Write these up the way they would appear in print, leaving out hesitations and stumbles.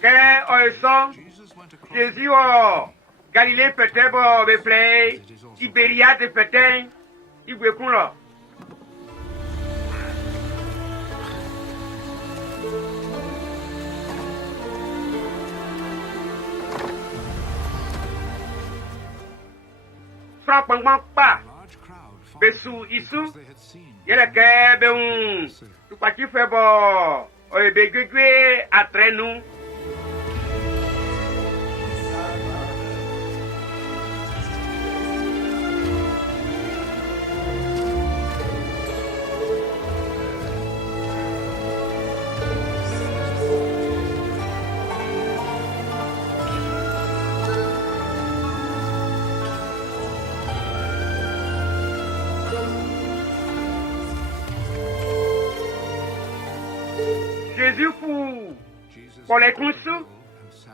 Que oison Jésus o Galilée peut-être be play Tibériade peut-être igwe kun lo. Fra pangpang pa besu isu yele ke be un tupaki fe bo o be gwegwe atrenu. Jésus pour les conçus,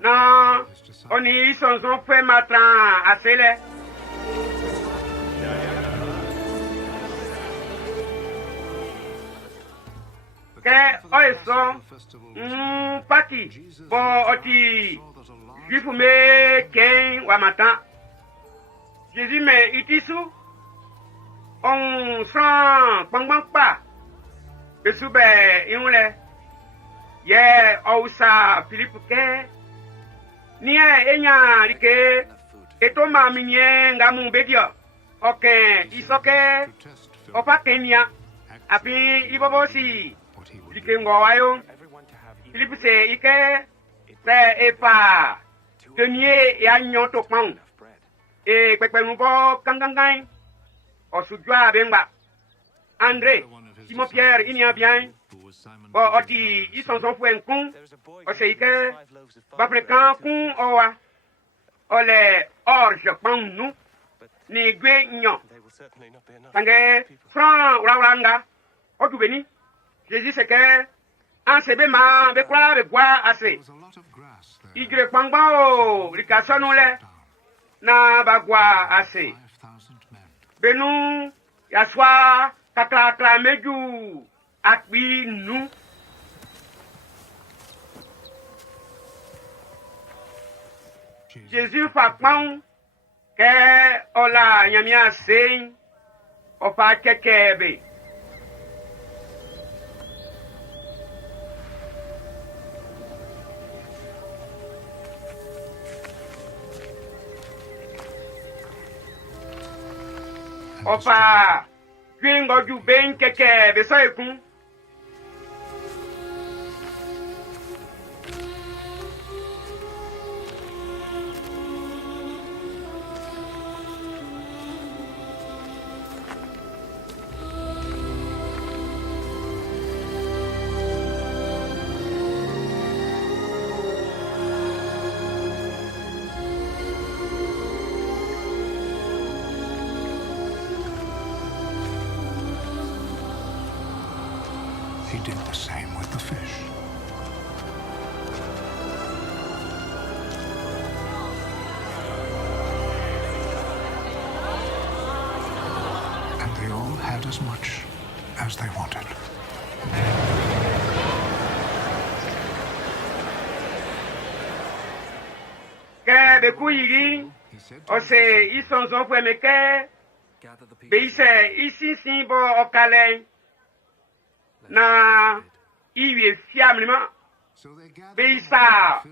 non, on y sont fait maintenant à cela. Que eux sont partis pour oti juif mais qu'un ou matin. Jésus mais ici on sent pas de soube inule. Ye ousa Philippe ke ni enya like etoma minye ngamu bedio okay isoke opa Kenya api ibobosi like ngowayo Philippe se ike pe epa denier ya nyoto pang e pepenu bo kangangai osujwa benba André Simon Pierre il y a bien. Bon, oti ils sont en point con, on sait que va prendre con oa, ole orge pang nous, ni gwe nyon. Tangue franc oulanga, o tu veni, Jésus c'est que en sebe ma be kwa be bois assez. Igre pangba o rikason ole na bagwa assez. Benu ya swa kakla meju akbi nous. Jésus fa pão que ola nyamia sen o fa kekebe. O fa gwingo ju ben kekebe so ekun. He did the same with the fish. And they all had as much as they wanted. Que de kuiri, o se ison son fue me que, be ise isi simbo o kalen. Na iwe fiablement beisa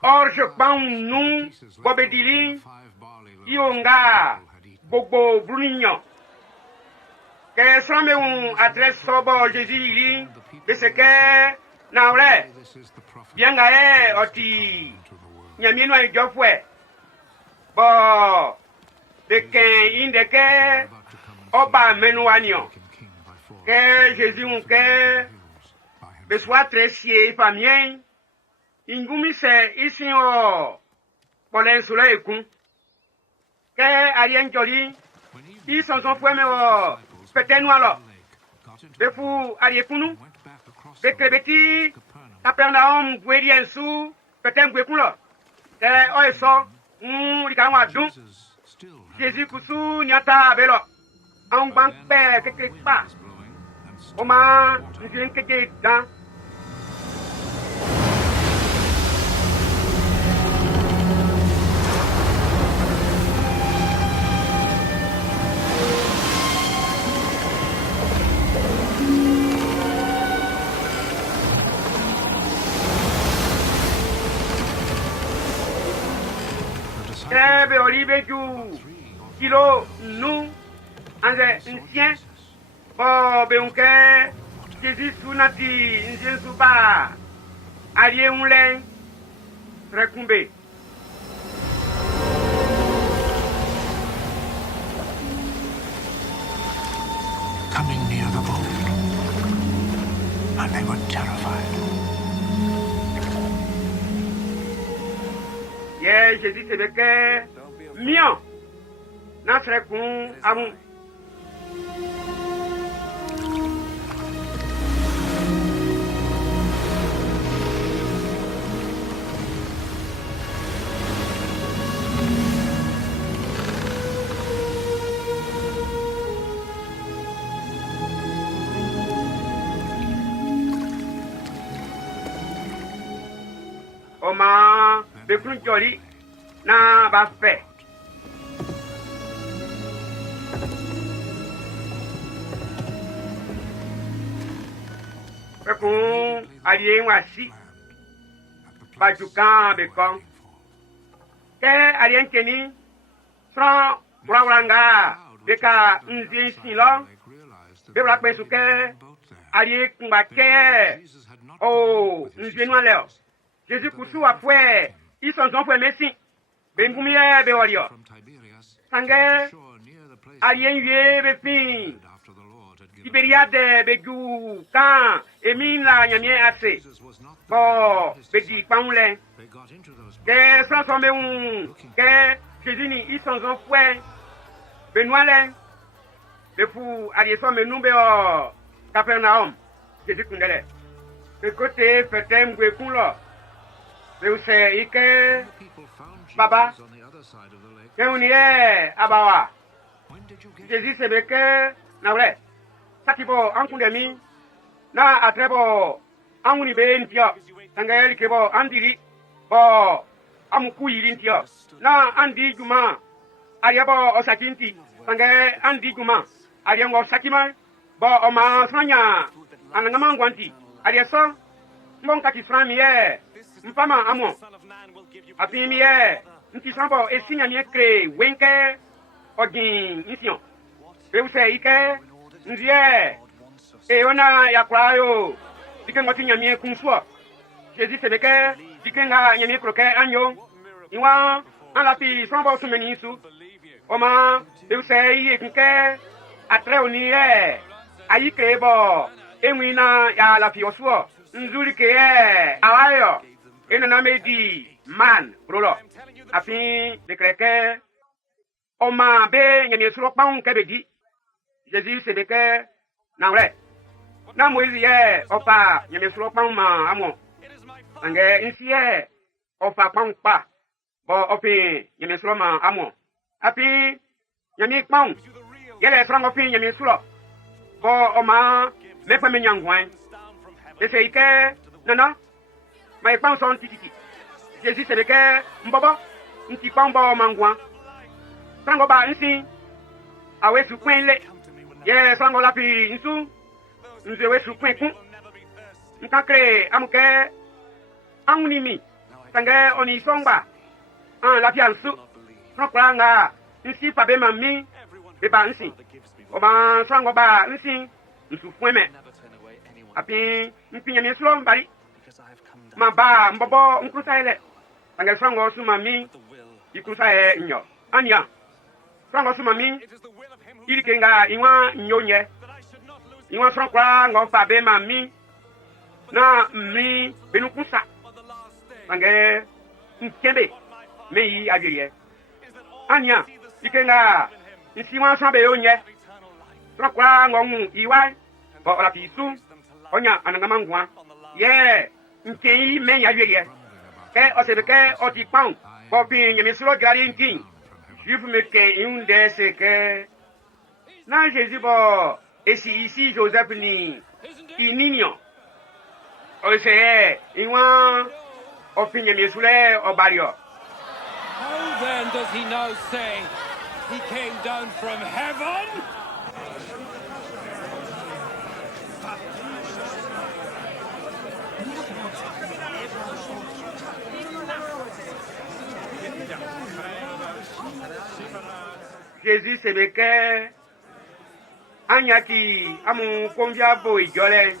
orge pão num bobedili ionga bobo bruninho que some adresse sobo Jésus ili bese que na ore bianga oti nyamino e jofwe bo de ken inde que oba menuanio que Jésus que besoin tressier famille ingumi se ici o polen sula ekun que alien joli ils sont en point me peut-être nous alors de fou ariekunu de krebeti Capernaum gwerien su peut-être gwekun lo que o eso likawa dun Jésus kusu nyata belo en banque quelque part. Oma, nous sommes quelqu'un dans. Kebe olive ju kilo nu anze nsien bo be unke Jésus sunati nsien suba alie unlen rekumbe. Coming near the boat, and they were terrified. Yeah, Jésus c'est que mion na serekun amu. Oma bekun joli na ba fe. Bekun aliye wasi bajukan bekon. Ke aliye keni tron wrawanga beka nzin silo bebra pesuke aliye kumbake oh nzin waleo. Jésus kusu apwe isonzon pwe mesi bengumie be wario sange alien yue be fin Tiberiade be ju kan emin la nyamie ase bo be di paunle ke transforme un ke Jésus ni isonzon pwe be noale be fu alieso me numbe o Capernaum Jésus kundele be kote fetem gwe kunlo Reuse ike baba ke unie abawa Jésus sebeke na vrai sakibo ankundemi na atrebo anguni be ntio angeli kebo andiri bo amuku yiri ntio na andi juma ariabo osakinti sange andi juma ariango sakima bo oma sanya anangama ngwanti arieso mbonka kisramiye mpama amo apimie ntisambo esinya miekre wenke ogin ision beuse ike nzie ona yakrayo dike ngoti nyamie kunso Jésus sebeke dike nga nyamie kroke anyo iwa alapi sambo sumenisu oma beuse ikenke atre onie ayike bo enwina ya la fiosuo nzuri ke awayo ina na medi man brolo afin de kreke oma be nyame suro paun kebedi Jésus se deke na wre na Moïse ye opa nyame suro paun ma amo ange insie opa paun pa bo opi nyame suro ma amo api nyame paun yele suro opi nyame suro bo oma me pa me nyangwan ese ike nana ma ipan son tititi Jésus se deke mbobo nti pambo mangwan sango ba nsi awe su kwenle ye sango la pi nsu nze we su kwenkun nkakre amuke anunimi sange oni songba an la pi ansu sanko nga nsi pa be mami be ba nsi o ba sango ba nsi nsu kweme api npinya mi slo mbali maba mbobo nkrusa ele sange sango su mami ikrusa e nyo anya sango su mami ilikenga iwa nyonye iwa sankwa ngo fa be mami na mi benukusa sange nkende meyi agirie anya ikenga isiwa sanbe yonye sankwa ngo iwa bo la pisu onya anangamangwa ye nkei me agirie ke osebeke oti paun bo bi nyemi suro gari nkin juif me ke unde se ke na Jésus bo esi ici Joseph ni ininio o se iwa opinye mesule obario. How then does he now say he came down from heaven? Jésus se beke anyaki amu konvia bo ijole.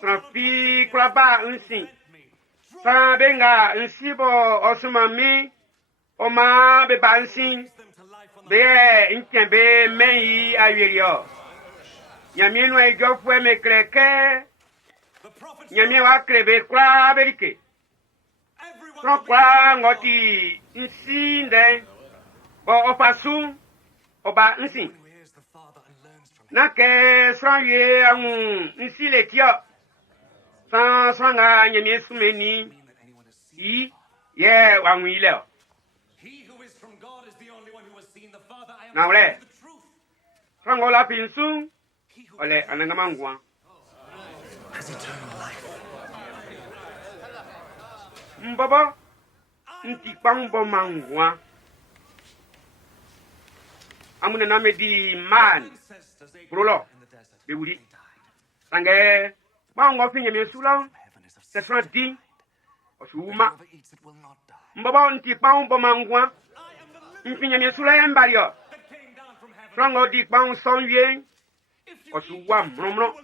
Transpi klaba unsi. San benga unsibo osumami oma be bansin be inkembe meyi awirio. Nyami no ejo fue me kreke. Nyami wa krebe kwa berike. Kwa ngoti nsinde bo opasu oba nsi. Nake sanye amu nsile tio. Sanga nyami sumeni I ye wangwile. Na ole. Sango la pinsu ole anangamangwa. Mbaba nti pambo mangwa. Amuna name di man brolo bewuri. Sange bango finye mesula se santi osuma. Mbaba nti pambo mangwa. Finye mesula yambario. Sango di pam sonye osuwa mromro.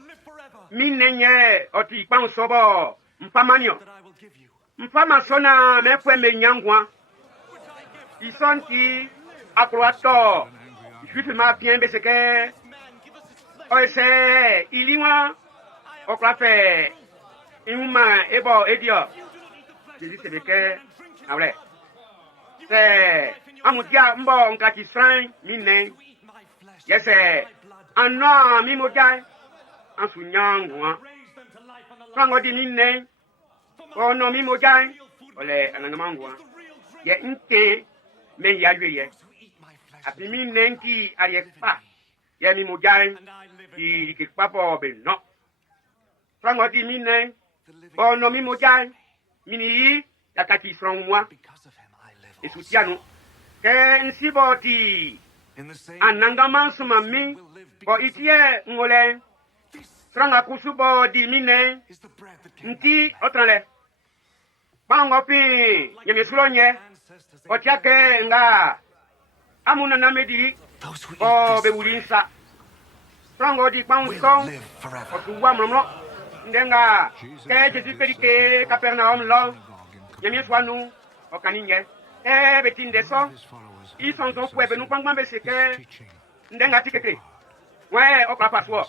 Minenye oti pam sobo mpamanyo. Mfama sona mekwe menyangwa. Isonti akroato. Juife ma piembe seke. Oise iliwa okrafe inuma ebo edio. Jésus sebeke awle. Se amutia mbo nkati sran mine. Yese anwa mimojai ansunyangwa. Sango di mine. Ono mi mojai ole anangamangwa ye nke men ya ye api mi nenki ariekpa ye mi mojai di kikpapo be no frango di mi nen ono mi mojai mini yakati fromwa esutianu ke nsiboti anangamasuma mi ko itie ngole franga kusubo di mi nen nti otranle Bango pi yemi sulonye otiake nga amuna namedi o bebulinsa Frango di kwanson otuwa mromro ndenga ke Jésus ke Capernaum lo yemi swanu okaninye betinde so isonzo kwebe nu kwangba seke ndenga tikeke we oklapaswo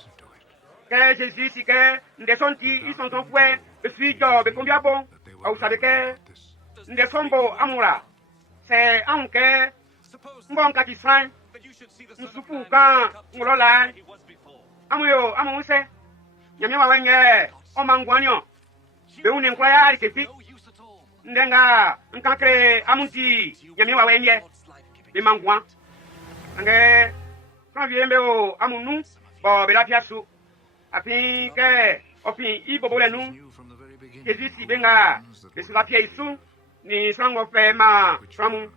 ke Jésus sike ndesonti isonzo kwe besuijo be combien bon vous savez que nde sombo amura c'est anke mbonka kisran nsupu kan ngulola amuyo amunse nyame wa wenye o mangwanyo be une nkwaya rikefi ndenga nkakre amunti nyame wa wenye be mangwa nge kan viembe o amunu bo be la piasu api ke opi ibobole nu Jésus si benga besula pie isu ni sango fe ma samu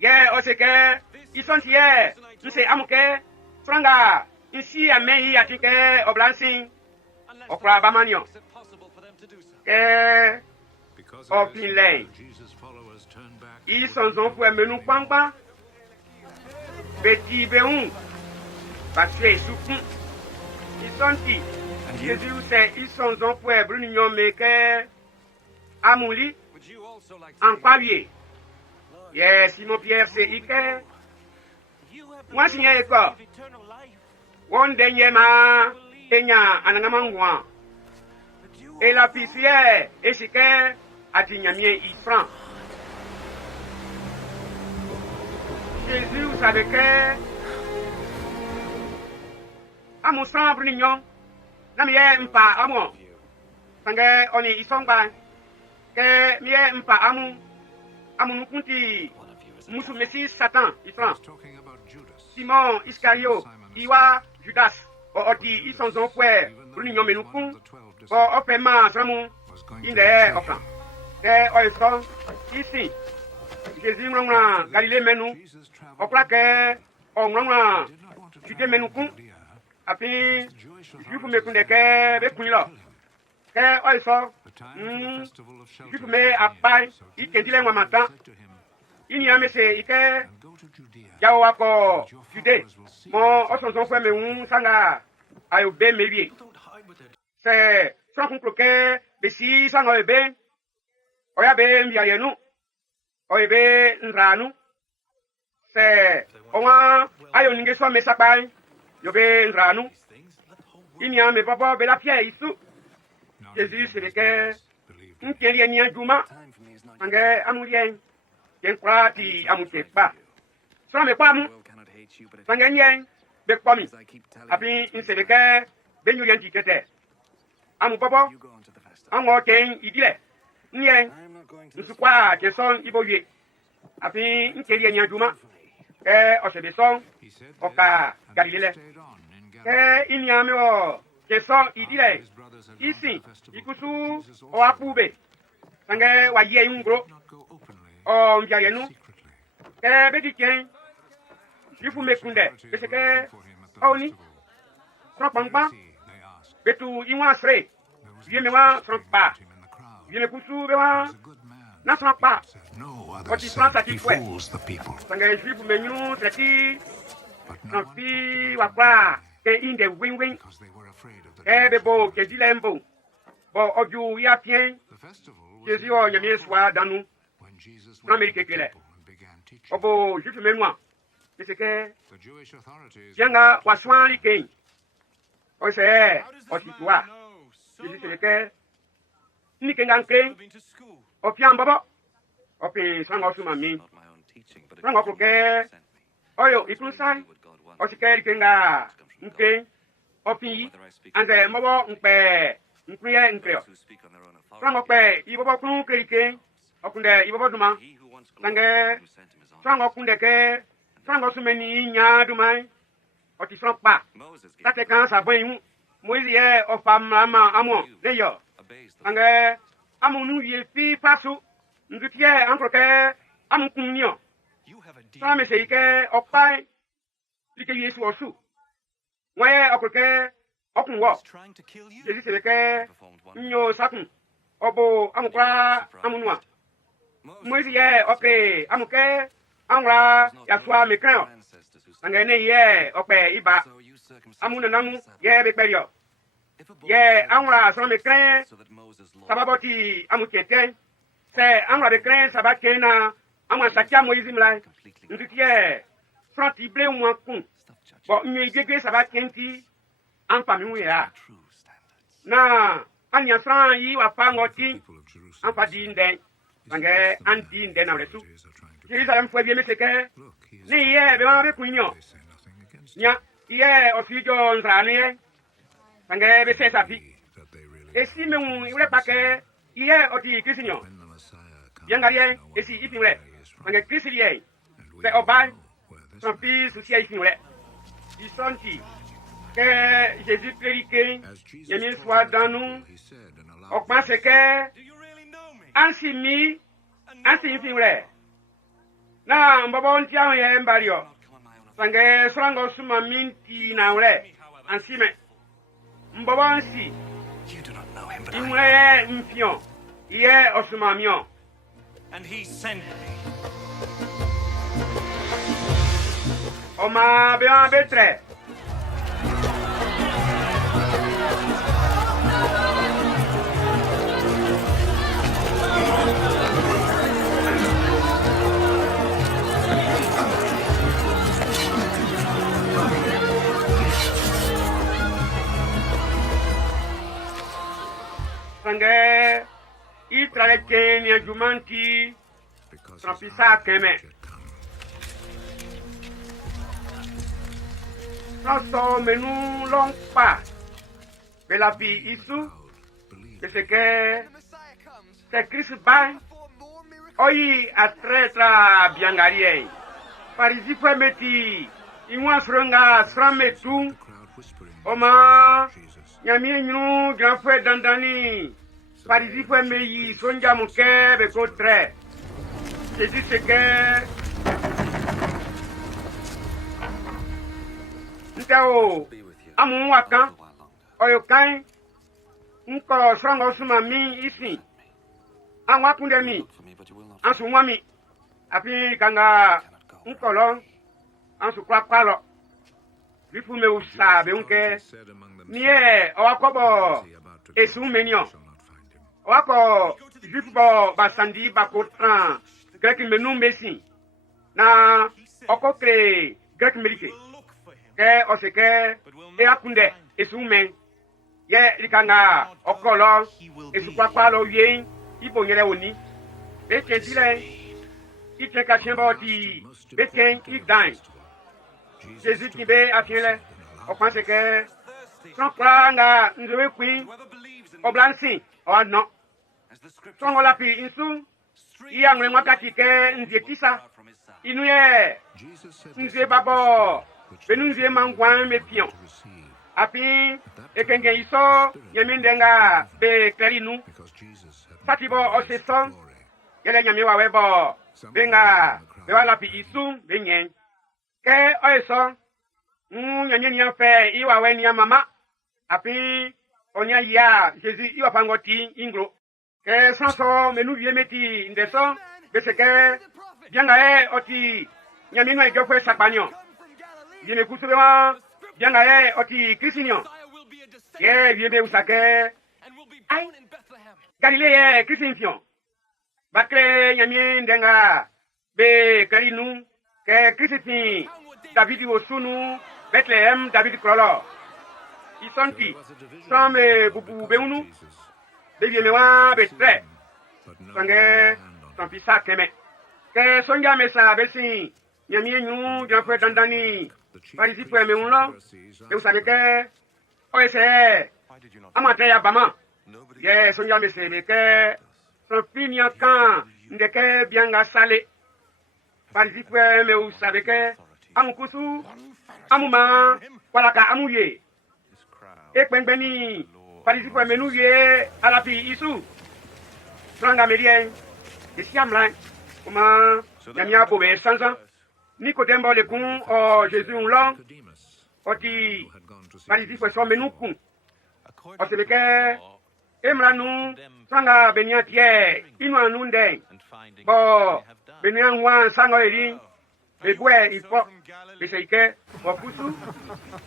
ye oseke isontie nse amuke franga isi amei atike oblansin okra bamanyo ke opinlei isonzo fu emenu pampa beti beun basue suku isonti Jésus c'est isonzo fu ebrunyo meke amuli en papier. Yes, Simon Pierre c'est ike. Moi signé quoi? One dernier ma enya anangamangwa. Et la pisière et sike atinyamie ifran. Jésus vous savez que à mon sang brignon namie mpa amo. Sange oni isongba. Que mie mpa amu nukunti musu mesi Satan ifran Simon Iscario iwa Judas o oti isonzo kwe bruni menukun o opema samu inde ofran ke oiso isi Jésus ngona Galilée menu opra ke o ngona Judée menukun api jufu mekunde ke be kunilo ke oiso The time for the festival of shelter jufu me apai ikendile ngwa matan said to him, ini ame se ike and go to Judea, yawo wako jude mo osonson fwe me un sanga ayo be mewie se son kroke besi sanga ebe oya be mbiayenu oyebe nranu se owa ayo ninge so me sapai yo be nranu ini ame papa be la pie isu Jesus se ke nkeli ni ajuma ange amulien ken kwati amukepa so me kwamu sange nyen be kwami api insebe ke be nyuri ntikete amu papa anwo ken idile nyen nsukwa ke son iboye api nkeli ni ajuma osebe son he said this, oka and galile he stayed on in Galilee. ini ame o ke son idile His brothers had gone to isi the festival. ikusu Jesus o also apube sange wa ye ngro did not go openly, o mbiayenu secretly. ke be diken jifu mekunde Authorities bese were ke looking for him at the oni festival. tro pangpa See, they asked. betu iwa sre There was Ye me much wa whispering from pa. about him in the crowd. ye me kusu be wa He's a good man. na tro pa People said. No, What others is said. not He that fools the people. sange jifu menyu seti But no no one fi talked wa about kwa him ke inde win because they were afraid of the e be Jews. bo ke dilembo bo oju ya pien The festival was Jésus in o the nyame Lord's swa danu when Jesus Na went to the Amerika kele. temple and began teaching. obo jifu menwa bese ke The Jewish authorities yanga wa swan liken o se o titwa Jésus se ke ni kengan ken o pian baba o pe sango suma mi sango ko ke oyo ikun sai o si ke kenga nke o pi ande mobo npe nkriye nkrio sango pe i baba kun ke o kunde i baba duma sange sango kunde ke sango sumeni nya duma o ti son pa tate kan sa bon Moïse ye o fam ama amo le yo sange amunu ye fi pasu ngutie ankroke amukunyo sa me se ike opai ike yesu osu waye okroke okunwo yesu se ke nyo sakun obo amukra amunwa Moïse ye oke amuke anwra yaswa mekan sange ne ye ope iba amuna namu ye beperio ye anwra so mekan sababoti amukete se anwra de kren sabaken na amwa sakia Moïse mlai ndutie front ible mo kun bo nyi gege sabaken ti ampa mi ya na anya fran yi wa pangoti people of Jerusalem ampa di nden sange anti nden na resu authorities are trying to Jerusalem fo bi me seke look, he is ni ye be ma re kunyo they say nothing against nya ye ofijo nzrani ye sange be se safi me that they really esi me un ire pake ye oti krisinyo when the Messiah comes, yangarie no one esi will know ifinle where he is from. sange krisiye And we se don't obai know where this son man fi susia ifinle isonti ke Jésus prediqué As Jesus yemi taught soit in the dans temple, nous he said in a loud on pense voice, que ansi mi ansi ifinle na mbobo ntia ye mbario sange srango suma minti na ule ansi me mbobo ansi You do not know him, but I inwe mfion ye osuma mion and he sent me. Oma bean betre. Sange itrale kenya jumanti because Trampisa his hour keme. had yet come. Sanso menu long pa. Belapi isu Crowd believed que se que Christ bai oyi atretra biangarie. Parisi fwemeti inwa sronga srametu crowd whispering oma Jesus. nyami nyunu granfwe dandani. Parisi fwemeyi sonja muke be kotre. Jésus se que Ntao amu wakan oyo kan nko songo suma mi isi anwa kunde mi ansu nwami afi kanga nkolo ansu kwakalo bifu me usa be unke nie owakobo esu menio owako bifu bo basandi bakotran grek menu mesi na okokre grek merike ke oseke e akunde esu men ye likanga okolo esu kwakalo yen ibo nyere oni be tentile ite ka chemba oti be ten igdan Jésus qui be afiele o pense que son kwanga nzewe kwin oblansi o no son ola pi insu iya ngwe wakati ke nzetisa inuye nze babo benunze mangwa mepion api ekenge iso yemindenga be klerinu satibo oseson yele nyami wa webo benga be wala pi isu benyen ke oeso nyami nya fe iwa we nya mama api onya ya Jésus iwa pangoti ingro ke sanso menu vie meti ndeso beseke bianga e oti nyami no egofwe sapanyo yeme kusubewa bianga e oti krisinyo ye viebe usake ai Galilée krisinyo bakle nyami ndenga be karinu ke krisin David osunu Bethlehem David krolo isonti some bubu beunu de yemewa betre sange son pisa keme ke sonja mesa besi nyami nu janfwe dandani parisi fwe me unlo e usake ke oese amate ya bama ye sonja mesa be ke son finia kan ndeke bianga sale parisi fwe me usake ke amukusu amuma walaka amuye ekpengbeni parisi fwe menu ye alapi isu Franga merien, isiamla, kuma nyamia bobe sansa, Nicodembo le kun o Jésus unlo, oti parisi fwe so menu kun, o sebeke emranu sanga benyatie inu anunde, bo benyan wan sango eri, bebwe ifo, beseike, wafusu,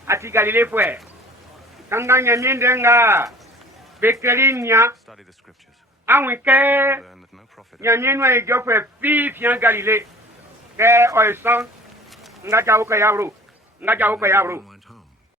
ati Galilée fwe, kanga nyamiendenga, bekerinya, awike nyanyenu egofwe fi fian Galilée ke oison ngaja uka yawro